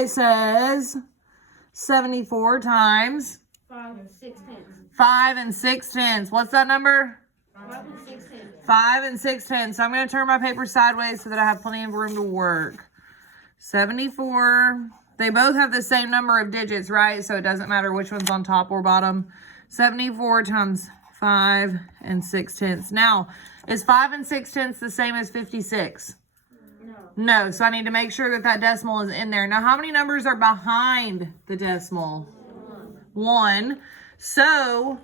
it says 74 times 5 and 6/10. 5 and 6/10. What's that number? 5 and 6/10. 5 and 6/10. So I'm going to turn my paper sideways so that I have plenty of room to work. 74. They both have the same number of digits, right? So it doesn't matter which one's on top or bottom. 74 times 5 and 6/10. Now, is 5 and 6/10 the same as 56? No. So I need to make sure that that decimal is in there. Now, how many numbers are behind the decimal? 1. So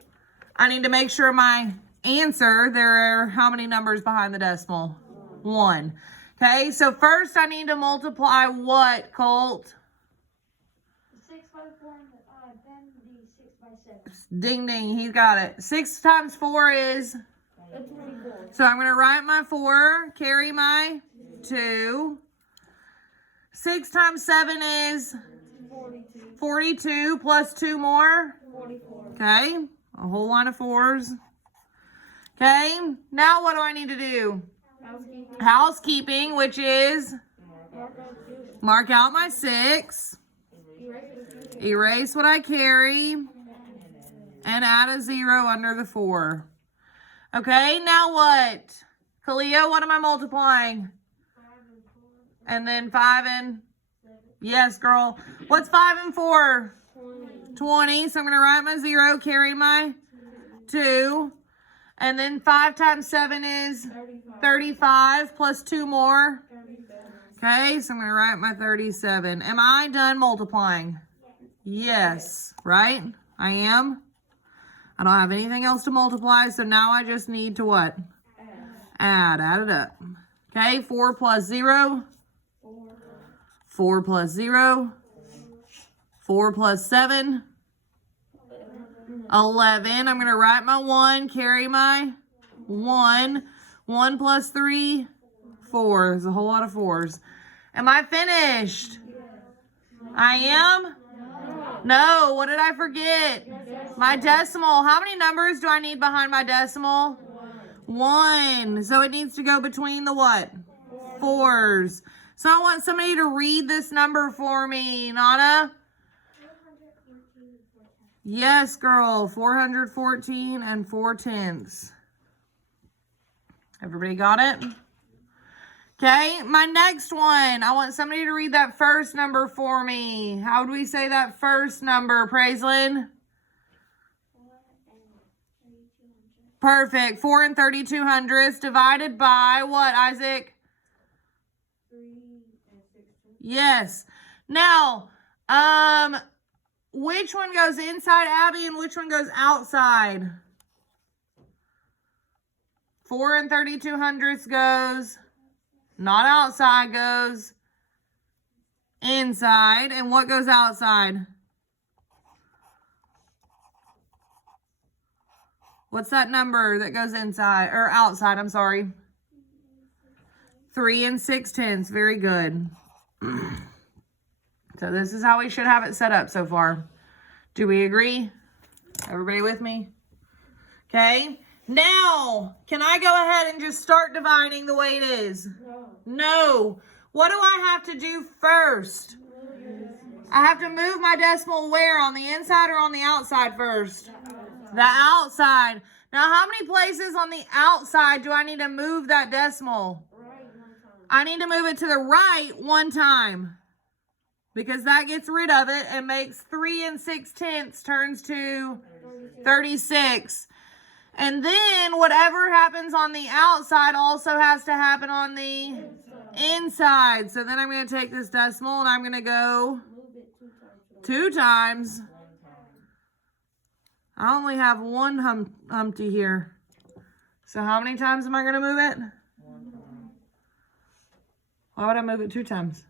I need to make sure my answer, there are how many numbers behind the decimal? 1. Okay, so first I need to multiply what, Colt? 6 by 4 and then the 6 by 7. Ding, ding, he got it. 6 times 4 is? 24. So I'm going to write my 4, carry my 2. 6 times 7 is? 42. 42 plus 2 more? 44. Okay, a whole line of 4s. Okay, now what do I need to do? Housekeeping. Housekeeping, which is mark out my 6, erase what I carry, and add a 0 under the 4. Okay, now what? Kalia, what am I multiplying? And then 5 and? Yes, girl. What's 5 and 4? 20. So I'm going to write my 0, carry my 2. And then 5 times 7 is 35 plus 2 more. Okay, so I'm going to write my 37. Am I done multiplying? Yes, right? I am. I don't have anything else to multiply, so now I just need to what? Add it up. Okay, 4 plus 0. 4 plus 0. 4 plus 7. 11. I'm going to write my 1, carry my 1. 1 plus 3, 4. There's a whole lot of 4s. Am I finished? I am? No. What did I forget? My decimal. How many numbers do I need behind my decimal? 1. So it needs to go between the what? 4s. So I want somebody to read this number for me. Nana? Yes, girl. 414 and 4/10. Everybody got it? Okay, my next one. I want somebody to read that first number for me. How would we say that first number, Praiselyn? Perfect. 4 and 32/100 divided by what, Isaac? 3 and 16. Yes. Now, which one goes inside, Abby, and which one goes outside? 4 and 32/100 goes not outside, goes inside. And what goes outside? What's that number that goes inside or outside? I'm sorry. 3 and 6/10. Very good. So this is how we should have it set up so far. Do we agree? Everybody with me? Okay. Now, can I go ahead and just start dividing the way it is? No. What do I have to do first? I have to move my decimal where? On the inside or on the outside first? The outside. Now, how many places on the outside do I need to move that decimal? I need to move it to the right 1 time. Because that gets rid of it and makes 3 and 6/10 turns to 36. And then whatever happens on the outside also has to happen on the inside. So then I'm going to take this decimal and I'm going to go 2 times. I only have 1 Humpty here. So how many times am I going to move it? 1 time. Why would I move it 2 times?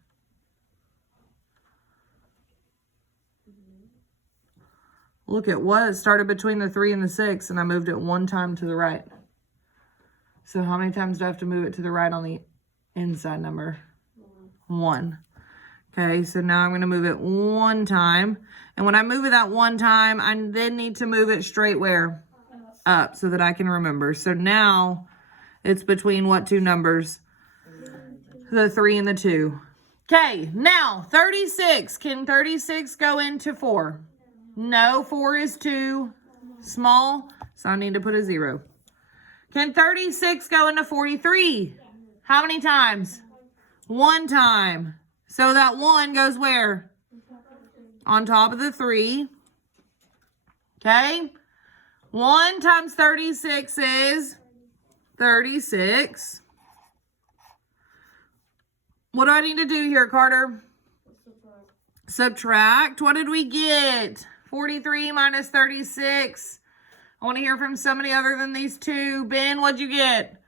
Look at what? It started between the 3 and the 6, and I moved it 1 time to the right. So how many times do I have to move it to the right on the inside number? 1. Okay, so now I'm going to move it 1 time. And when I move it that 1 time, I then need to move it straight where? Up, so that I can remember. So now it's between what 2 numbers? The 3 and the 2. Okay, now 36. Can 36 go into 4? No, 4 is too small, so I need to put a 0. Can 36 go into 43? How many times? 1 time. So that 1 goes where? On top of the 3. Okay? 1 times 36 is 36. What do I need to do here, Carter? Subtract. What did we get? 43 minus 36. I want to hear from somebody other than these two. Ben, what'd you get?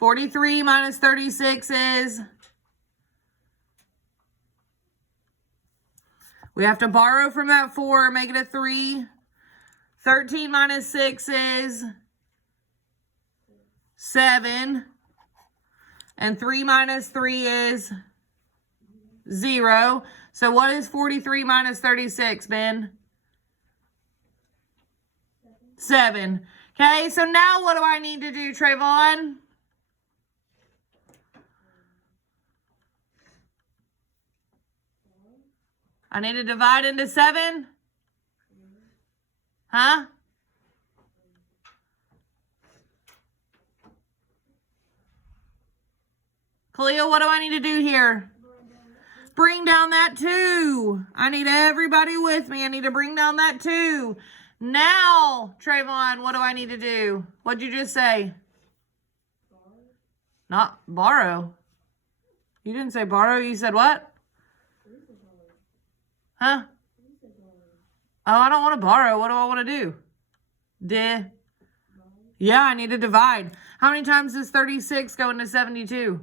$43 minus 36 is... We have to borrow from that 4, make it a 3. 13 minus 6 is 7. And 3 minus 3 is 0. So what is 43 minus 36, Ben? 7. Okay, so now what do I need to do, Trayvon? I need to divide into 7? Huh? Khalil, what do I need to do here? Bring down that 2. I need everybody with me. I need to bring down that 2. Now, Trayvon, what do I need to do? What'd you just say? Not borrow. You didn't say borrow. You said what? Huh? Oh, I don't want to borrow. What do I want to do? Yeah, I need to divide. How many times does 36 go into 72?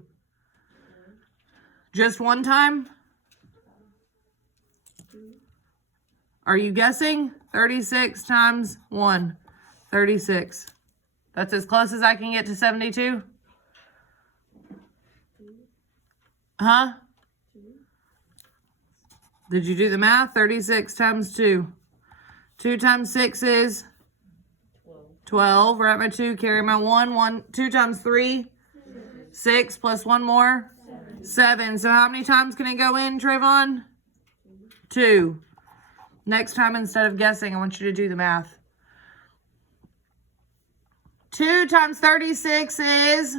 Just 1 time? Are you guessing? 36 times 1. 36. That's as close as I can get to 72? Huh? Did you do the math? 36 times 2. 2 times 6 is 12. We're at my 2. Carry my 1. 2 times 3. 6 plus 1 more. 7. So how many times can it go in, Trayvon? 2. Next time, instead of guessing, I want you to do the math. 2 times 36 is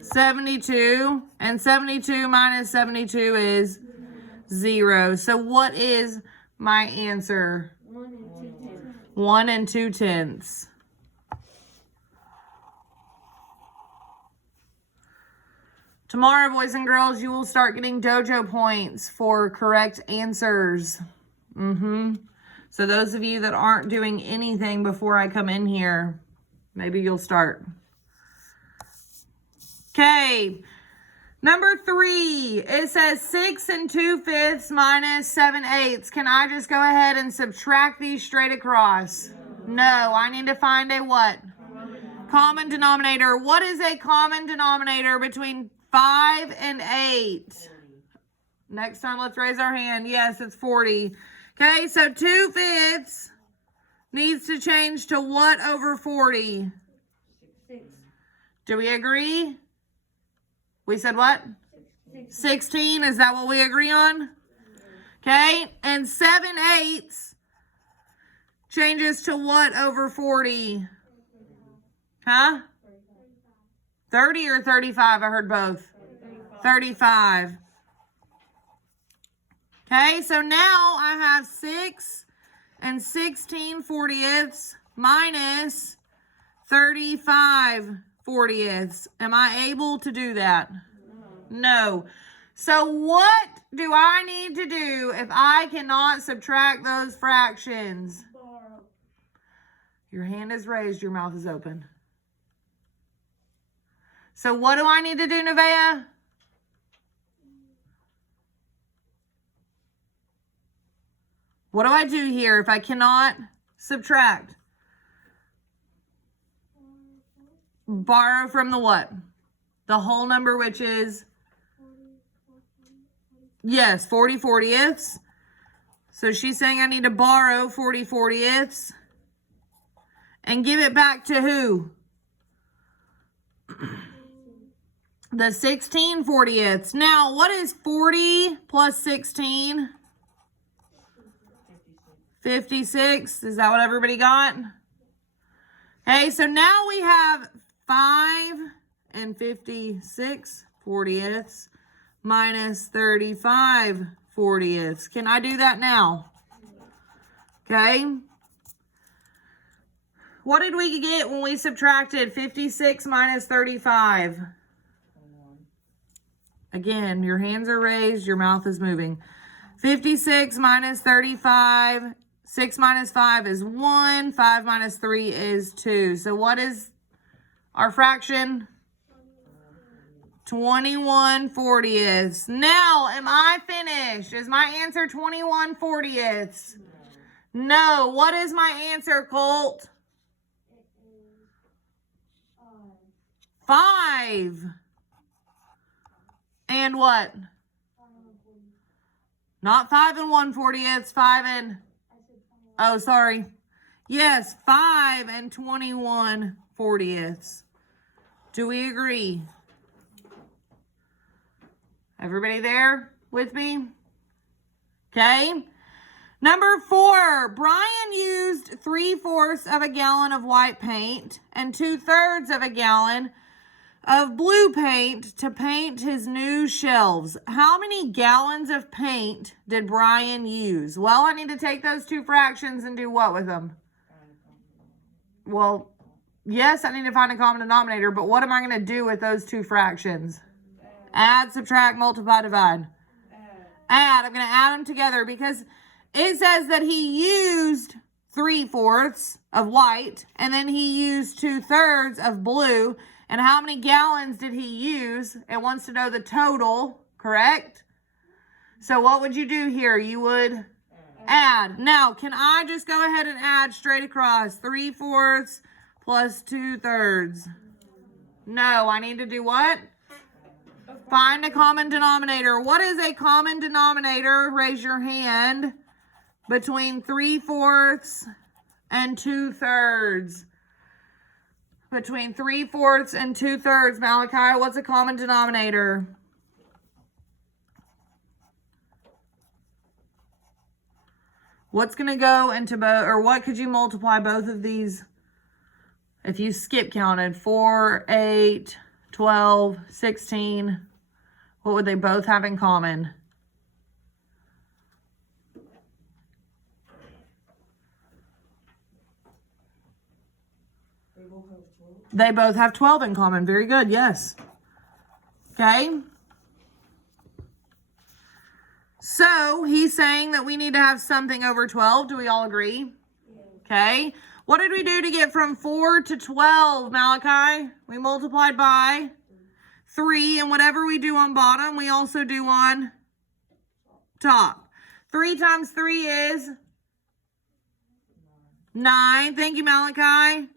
72. And 72 minus 72 is 0. So what is my answer? 1 and 2 tenths. Tomorrow, boys and girls, you will start getting dojo points for correct answers. So those of you that aren't doing anything before I come in here, maybe you'll start. Okay. Number 3, it says 6 2/5 minus 7/8. Can I just go ahead and subtract these straight across? No, I need to find a what? Common denominator. What is a common denominator between 5 and 8? Next time, let's raise our hand. Yes, it's 40. Okay, so 2/5 needs to change to what over 40? 6. Do we agree? We said what? 16. Is that what we agree on? Okay. And 7/8 changes to what over 40? Huh? 30 or 35? I heard both. 35. Okay. So now I have 6 16/40 minus 35 40ths. Am I able to do that? No. So what do I need to do if I cannot subtract those fractions? Your hand is raised, your mouth is open. So what do I need to do, Nevaeh? What do I do here if I cannot subtract? Borrow from the what? The whole number, which is, yes, 40 40ths. So she's saying I need to borrow 40 40ths and give it back to who? the 16/40ths. Now, what is 40 plus 16? 56. Is that what everybody got? Okay, so now we have 5 and 56/40ths minus 35/40ths. Can I do that now? Okay. What did we get when we subtracted 56 minus 35? Again, your hands are raised, your mouth is moving. 56 minus 35, 6 minus 5 is 1, 5 minus 3 is 2. So what is our fraction? 21/40ths. Now, am I finished? Is my answer 21/40ths? No. What is my answer, Colt? 5. And what? Not 5 and 1/40ths, 5 and, oh, sorry. Yes, 5 and 21/40ths. Do we agree? Everybody there with me? Okay. Number 4, Brian used 3/4 of a gallon of white paint and 2/3 of a gallon of blue paint to paint his new shelves. How many gallons of paint did Brian use? Well, I need to take those two fractions and do what with them? Well, yes, I need to find a common denominator, but what am I going to do with those two fractions? Add, subtract, multiply, divide. Add. I'm going to add them together because it says that he used 3/4 of white and then he used 2/3 of blue. And how many gallons did he use? It wants to know the total, correct? So what would you do here? You would add. Now, can I just go ahead and add straight across? 3/4 plus 2/3. No, I need to do what? Find a common denominator. What is a common denominator? Raise your hand. Between 3/4 and 2/3. Between 3/4 and 2/3. Malachi, what's a common denominator? What's going to go into both, or what could you multiply both of these if you skip counted? 4, 8, 12, 16. What would they both have in common? They both have 12 in common. Very good. Yes. Okay. So he's saying that we need to have something over 12. Do we all agree? Okay. What did we do to get from 4 to 12, Malachi? We multiplied by 3. And whatever we do on bottom, we also do on top. 3 times 3 is 9. Thank you, Malachi.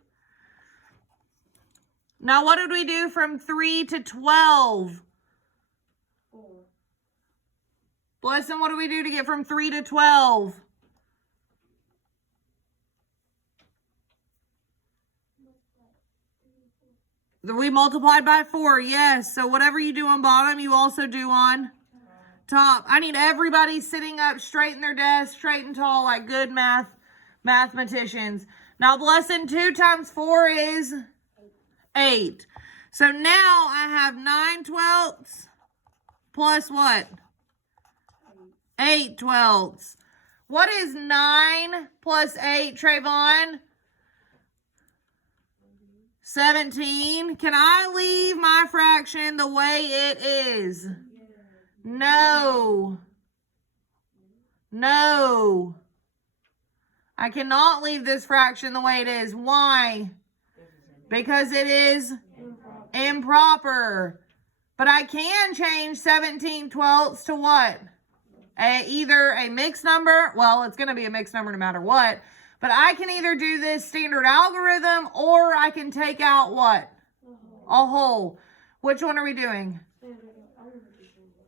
Now, what did we do from 3 to 12? 4. Blessing, what do we do to get from 3 to 12? We multiplied by 4, yes. So whatever you do on bottom, you also do on top. I need everybody sitting up straight in their desk, straight and tall, like good mathematicians. Now, Blessing, 2 times 4 is 8. So now I have 9/12 plus what? 8/12. What is 9 plus 8, Trayvon? 17. Can I leave my fraction the way it is? No. No. I cannot leave this fraction the way it is. Why? Because it is improper. But I can change 17/12 to what? Either a mixed number. Well, it's going to be a mixed number no matter what. But I can either do this standard algorithm or I can take out what? A whole. Which one are we doing?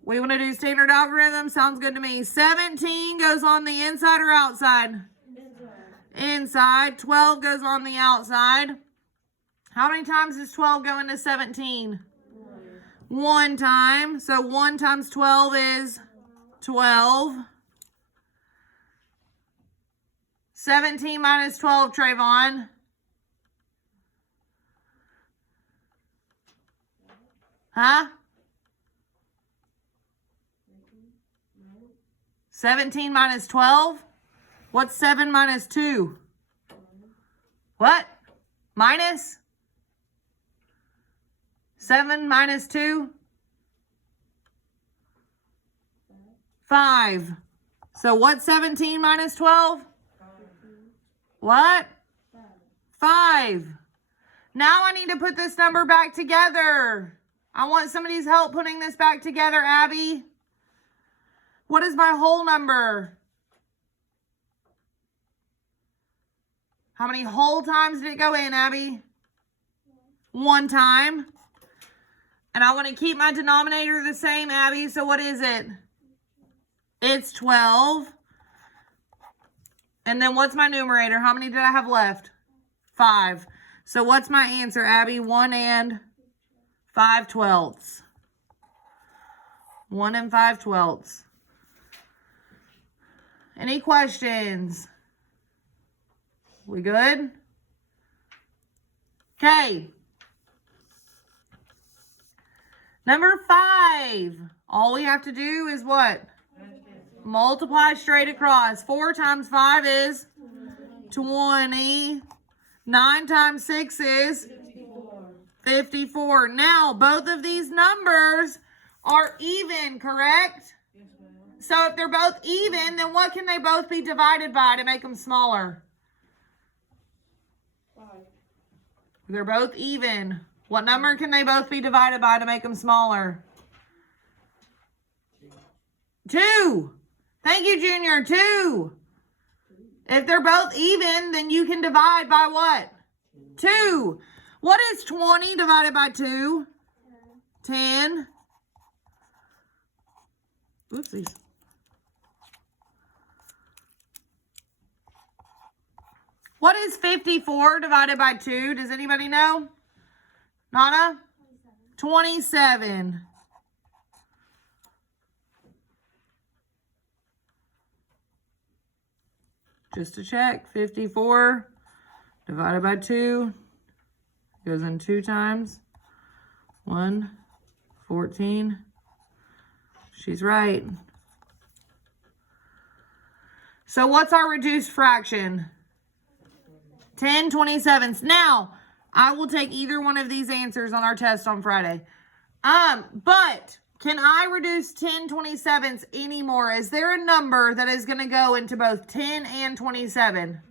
We want to do standard algorithm. Sounds good to me. 17 goes on the inside or outside? Inside. 12 goes on the outside. How many times does 12 go into 17? 1 time. So 1 times 12 is 12. 17 minus 12, Trayvon. Huh? 17 minus 12? What's 7 minus 2? What? Minus? 7 minus 2? 5. So what's 17 minus 12? What? 5. Now I need to put this number back together. I want somebody's help putting this back together, Abby. What is my whole number? How many whole times did it go in, Abby? 1 time. And I want to keep my denominator the same, Abby. So what is it? It's 12. And then what's my numerator? How many did I have left? 5. So what's my answer, Abby? 1 and 5/12. 1 and 5/12. Any questions? We good? Okay. Number 5. All we have to do is what? Multiply straight across. 4 times 5 is 20. 9 times 6 is 54. Now, both of these numbers are even, correct? So if they're both even, then what can they both be divided by to make them smaller? 5. They're both even. What number can they both be divided by to make them smaller? 2. Thank you, Junior. 2. If they're both even, then you can divide by what? 2. What is 20 divided by 2? 10. Oopsies. What is 54 divided by 2? Does anybody know? Nana? 27. Just to check, 54 divided by 2 goes in 2 times. 1, 14. She's right. So what's our reduced fraction? 10/27. Now, I will take either one of these answers on our test on Friday. But can I reduce 10/27 anymore? Is there a number that is going to go into both 10 and 27?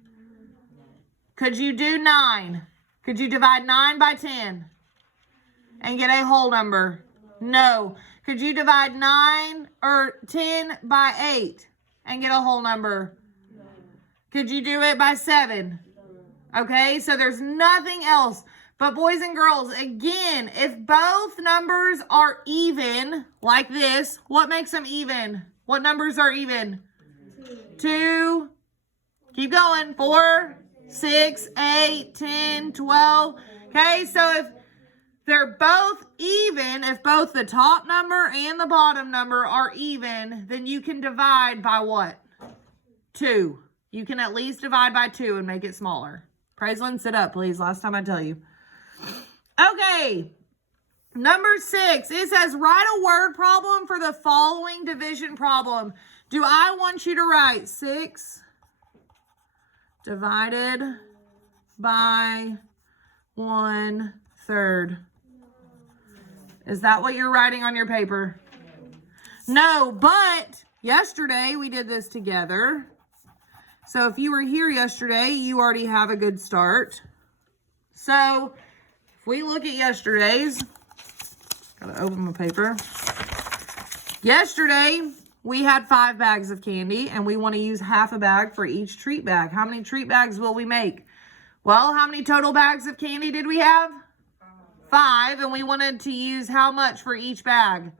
Could you do 9? Could you divide 9 by 10 and get a whole number? No. Could you divide 9 or 10 by 8 and get a whole number? Could you do it by 7? Okay, so there's nothing else. But boys and girls, again, if both numbers are even, like this, what makes them even? What numbers are even? 2. Keep going. 4, 6, 8, 10, 12. Okay, so if they're both even, if both the top number and the bottom number are even, then you can divide by what? 2. You can at least divide by 2 and make it smaller. Praiselyn, sit up, please. Last time I tell you. Okay. Number 6. It says, write a word problem for the following division problem. Do I want you to write 6 divided by 1/3? Is that what you're writing on your paper? No, but yesterday we did this together. So if you were here yesterday, you already have a good start. So if we look at yesterday's, gotta open my paper. Yesterday, we had 5 bags of candy and we want to use half a bag for each treat bag. How many treat bags will we make? Well, how many total bags of candy did we have? 5, and we wanted to use how much for each bag?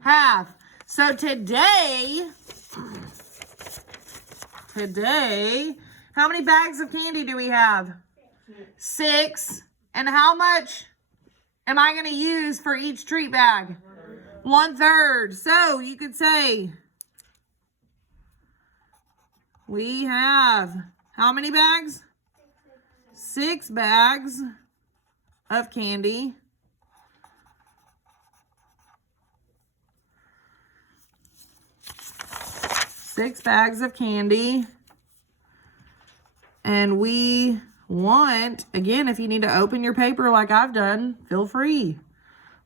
Half. So today, how many bags of candy do we have? 6. And how much am I going to use for each treat bag? 1/3. So you could say we have how many bags? 6 bags of candy. Six bags of candy. And we want, again, if you need to open your paper like I've done, feel free.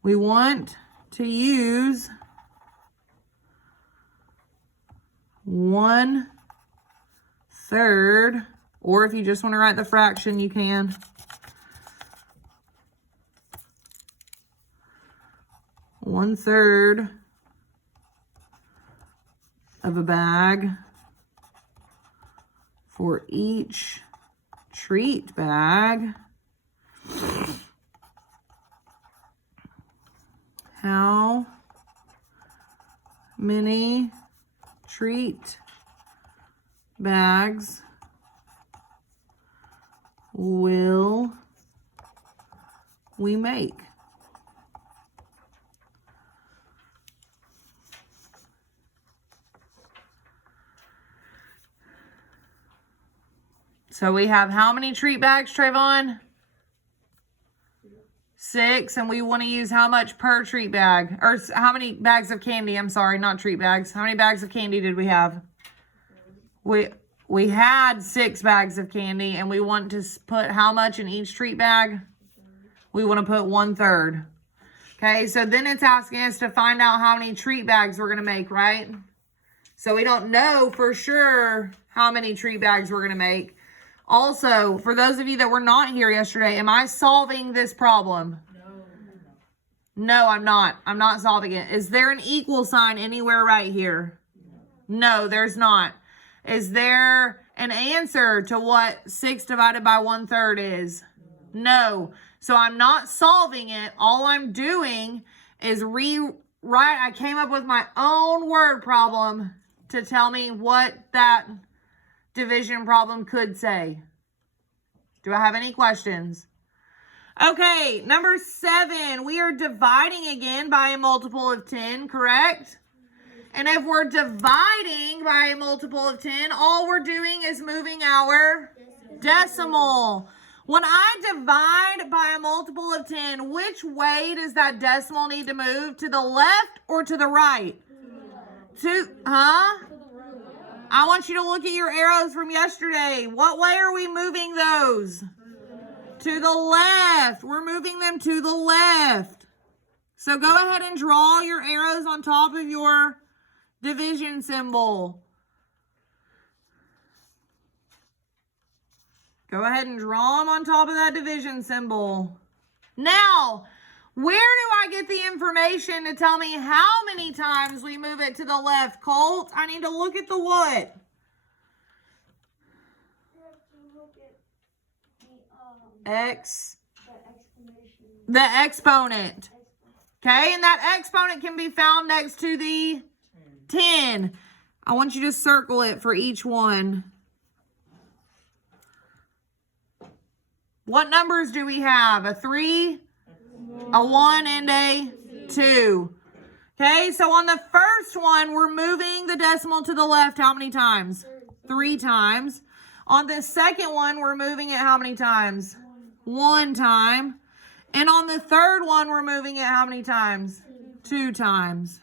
We want to use 1/3, or if you just want to write the fraction, you can. 1/3 of a bag for each treat bag. How many treat bags will we make? So we have how many treat bags, Trayvon? 6, and we want to use how much per treat bag? Or how many bags of candy? I'm sorry, not treat bags. How many bags of candy did we have? We had 6 bags of candy, and we want to put how much in each treat bag? We want to put 1/3. Okay, so then it's asking us to find out how many treat bags we're going to make, right? So we don't know for sure how many treat bags we're going to make. Also, for those of you that were not here yesterday, am I solving this problem? No, I'm not. I'm not solving it. Is there an equal sign anywhere right here? No, there's not. Is there an answer to what 6 divided by 1/3 is? No. So I'm not solving it. All I'm doing is rewrite. I came up with my own word problem to tell me what that division problem could say. Do I have any questions? Okay, number 7. We are dividing again by a multiple of 10, correct? And if we're dividing by a multiple of 10, all we're doing is moving our decimal. When I divide by a multiple of 10, which way does that decimal need to move? To the left or to the right? I want you to look at your arrows from yesterday. What way are we moving those? To the left. We're moving them to the left. So go ahead and draw your arrows on top of your division symbol. Go ahead and draw them on top of that division symbol. Now, where do I get the information to tell me how many times we move it to the left, Colt? I need to look at the what? You have to look at The exponent. Okay, and that exponent can be found next to the 10. I want you to circle it for each one. What numbers do we have? A 3, a 1, and a 2. Okay, so on the first one, we're moving the decimal to the left how many times? 3 times. On the second one, we're moving it how many times? 1 time. And on the third one, we're moving it how many times? 2 times.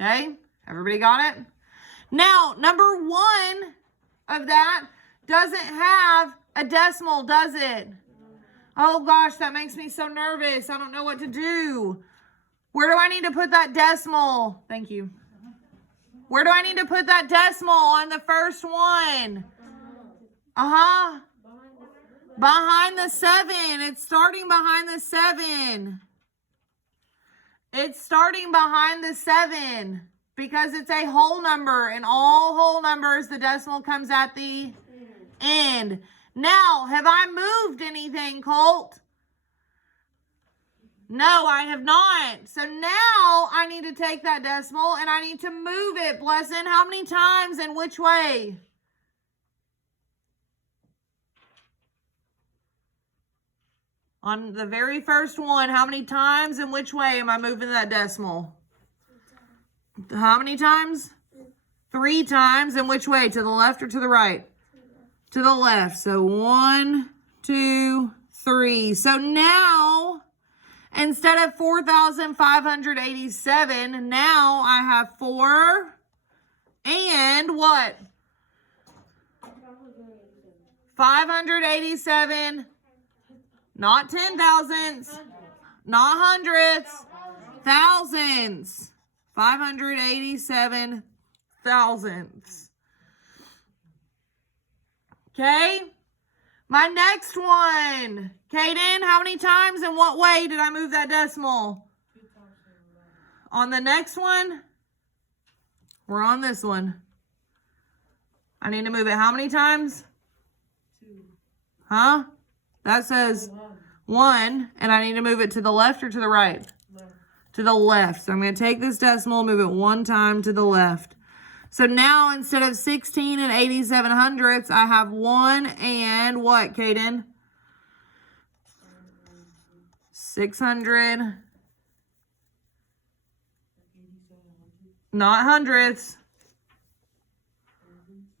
Okay, everybody got it? Now, number 1 of that doesn't have a decimal, does it? Oh gosh, that makes me so nervous. I don't know what to do. Where do I need to put that decimal? Thank you. Where do I need to put that decimal on the first one? Behind the 7. It's starting behind the 7. It's starting behind the 7 because it's a whole number. And all whole numbers, the decimal comes at the end. Now, have I moved anything, Colt? No, I have not. So now I need to take that decimal and I need to move it. Blessing, how many times and which way? On the very first one, how many times and which way am I moving that decimal? How many times? 3 times. And which way? To the left or to the right? To the left. So 1, 2, 3. So now, instead of 4,587, now I have 4 and what? 587. Not 10,000s. Not hundreds. Thousands. 587 thousandths. Okay? My next one. Kaden, how many times and what way did I move that decimal? On the next one, we're on this one. I need to move it how many times? 2. Huh? That says 1, and I need to move it to the left or to the right? Left. To the left. So I'm going to take this decimal, move it 1 time to the left. So now instead of 16 and 87 hundredths, I have 1 and what, Kaden? 600. Not hundredths.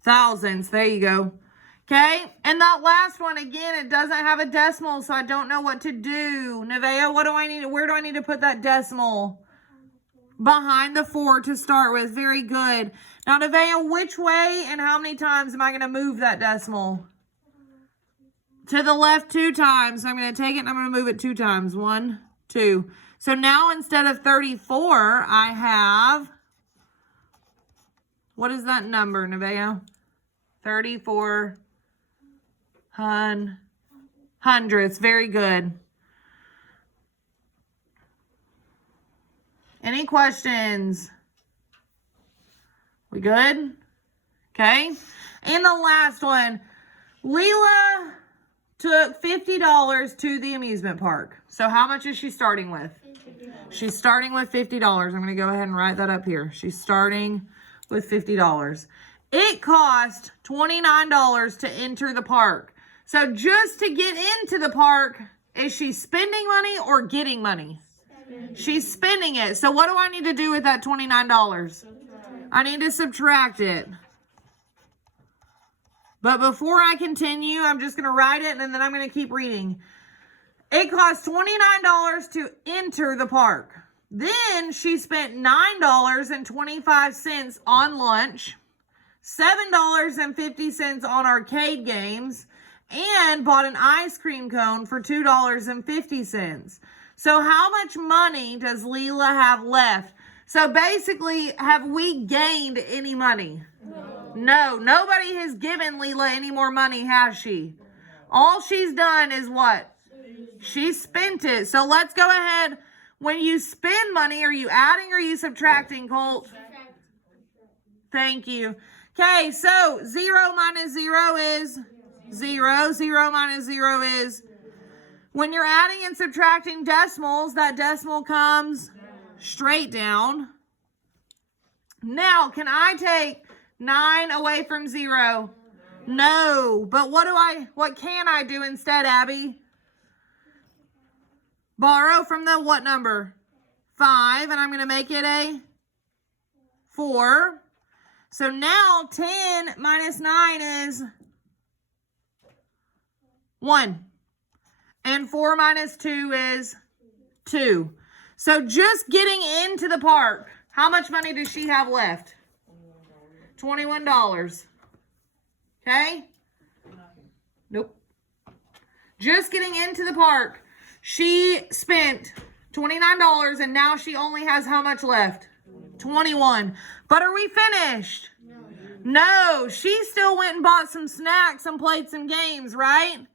Thousands. There you go. Okay. And that last one, again, it doesn't have a decimal, so I don't know what to do. Nevaeh, what do I need? Where do I need to put that decimal? Behind the 4 to start with. Very good. Now, Nevaeh, which way and how many times am I going to move that decimal? To the left 2 times. So I'm going to take it and I'm going to move it 2 times. 1, 2. So now instead of 34, I have, what is that number, Nevaeh? 34 hundredths. Very good. Any questions? We good? Okay. And the last one. Leela took $50 to the amusement park. So how much is she starting with? $50. She's starting with $50. I'm going to go ahead and write that up here. She's starting with $50. It cost $29 to enter the park. So just to get into the park, is she spending money or getting money? She's spending it. So what do I need to do with that $29? I need to subtract it. But before I continue, I'm just going to write it and then I'm going to keep reading. It cost $29 to enter the park. Then she spent $9.25 on lunch, $7.50 on arcade games, and bought an ice cream cone for $2.50. So how much money does Leela have left? So basically, have we gained any money? No, nobody has given Leela any more money, has she? All she's done is what? She spent it. So let's go ahead. When you spend money, are you adding or are you subtracting, Colt? Thank you. Okay, so 0 minus 0 is 0. 0 minus 0 is... When you're adding and subtracting decimals, that decimal comes straight down. Now, can I take 9 away from 0? No. But what can I do instead, Abby? Borrow from the what number? 5, and I'm going to make it a 4. So now 10 minus 9 is 1. And 4 minus 2 is 2. So just getting into the park, how much money does she have left? $21. Okay? Nope. Just getting into the park, she spent $29 and now she only has how much left? 21. But are we finished? No. She still went and bought some snacks and played some games, right?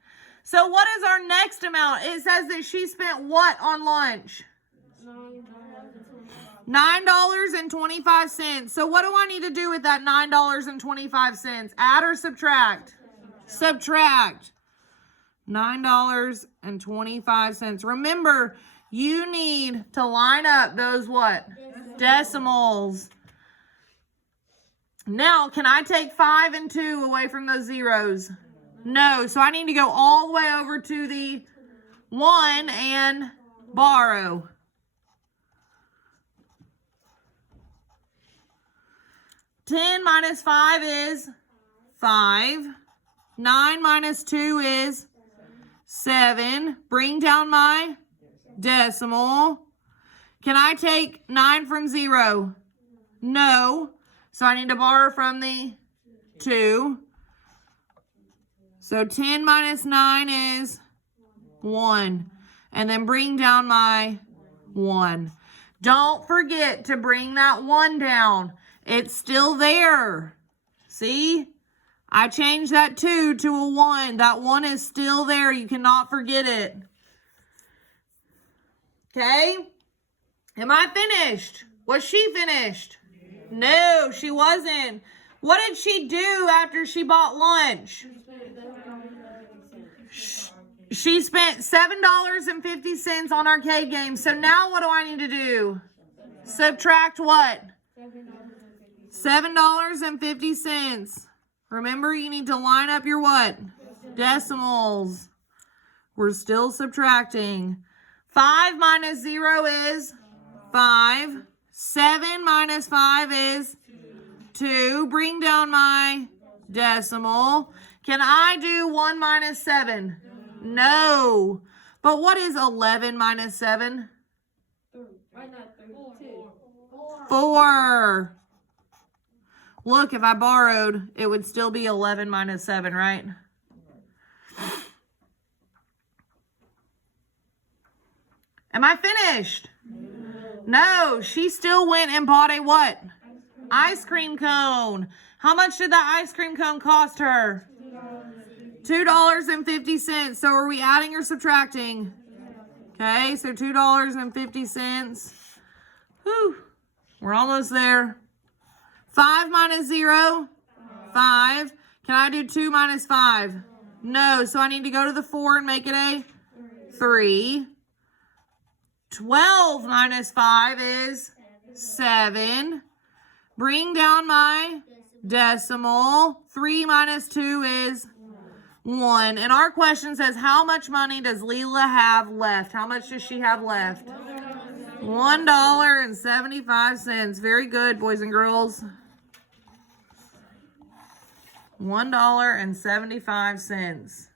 So what is our next amount? It says that she spent what on lunch? $9.25. So what do I need to do with that $9.25? Add or subtract? Subtract. $9.25. Remember, you need to line up those what? Decimals. Now, can I take 5 and 2 away from those zeros? No, so I need to go all the way over to the 1 and borrow. $10 minus 5 is 5. 9 minus 2 is 7. Bring down my decimal. Can I take 9 from 0? No. So I need to borrow from the 2. So 10 minus 9 is 1. And then bring down my 1. Don't forget to bring that 1 down. It's still there. See? I changed that 2 to a 1. That 1 is still there. You cannot forget it. Okay? Am I finished? Was she finished? No, she wasn't. What did she do after she bought lunch? She spent $7.50 on arcade games. So now what do I need to do? Subtract what? $7.50. Remember, you need to line up your what? Decimals. We're still subtracting. 5 minus 0 is 5. 7 minus 5 is 2. Bring down my decimal. Can I do 1 minus 7? No. But what is 11 minus 7? 4. Look, if I borrowed, it would still be 11 minus 7, right? Am I finished? No, she still went and bought a what? Ice cream cone. How much did that ice cream cone cost her? $2.50. So are we adding or subtracting? Okay, so $2.50. Whew, we're almost there. 5 minus 0, 5. Can I do 2 minus 5? No, so I need to go to the 4 and make it a 3. 12 minus 5 is 7. Bring down my decimal. 3 minus 2 is 1. And our question says, how much money does Leela have left? How much does she have left? $1.75. Very good, boys and girls. $1.75.